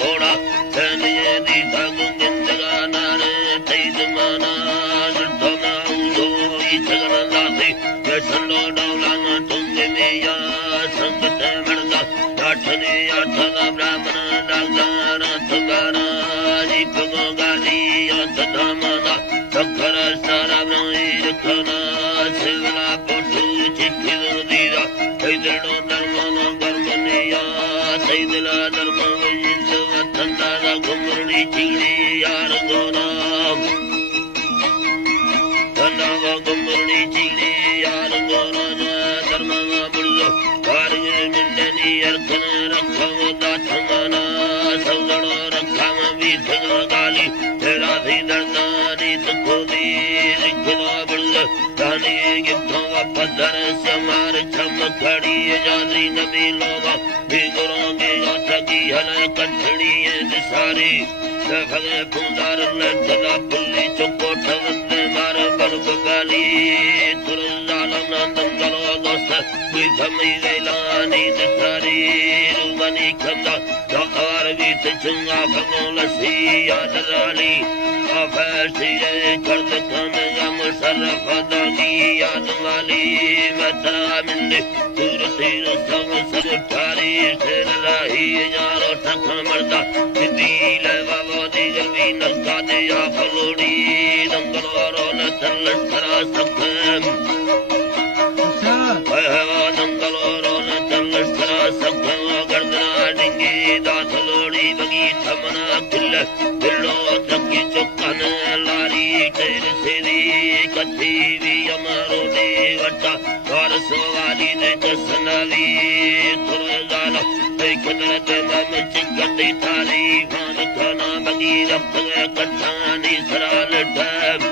घोड़ा सैनिये दी थग जिंदगा नारे तेज माना धमा उदो इछगन लासी संडो डौला न तुंग मिया संगत मर्दा आठने आठना ब्राह्मण डागार तुगारा जिपगो गाली धमाना सखर सारा ब्रह्म खना शिवला पोटू चिट्ठी दीदा सैदड़ो धर्मना गर्मनिया सैदला धर्म विजित वतंदा घुमरनी चिड़ी यार गोना धन्ना घुमरनी चिड़ी यार गोना धर्म बुल्लो कारगे मिंडनी अर्खन रखो दाठमाना सौदड़ो रखा बीत गाली तेरा भी दर्दानी तुखोदी लिखना बुल्लो ताने गिफ्टों पत्थर से मार छम खड़ी जानी नबी लोगा बिगड़ों के ठगी हल कठड़ी सारी सफले पुंदार लटला पुल्ली चुको ठवंदे मार बरब गाली तुरजालम नंदलो दोस्त विधमी वेलानी दिखारी रुमनी खंदा दौर बीत चुंगा भगो लसी याद राली अफैसी कर्द खन गम सरफ दागी याद वाली मतरा मिंदे दूर तीर सब सर ठारी शेर राही यारो ठख मर्दा दिल बाबो दी गवी नलका दे या फलोड़ी दंगलो न चल सरा सखम दंगलो न चल सरा सखम गर्दना डिंगी दासलोड़ी बगी थमना किल दिलो तकी चुकन लारी तेर सेरी कथी भी अमरो दे वटा और सवाली ने कसनावी तुरजाला खदर दे मम चिकती थारी भान खाना बगी रफ्त कठानी सराल डब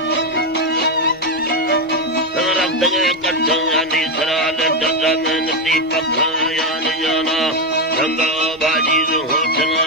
रफ्त कठानी सराल डब में नती पखा यान जाना रंगा बाजी होठना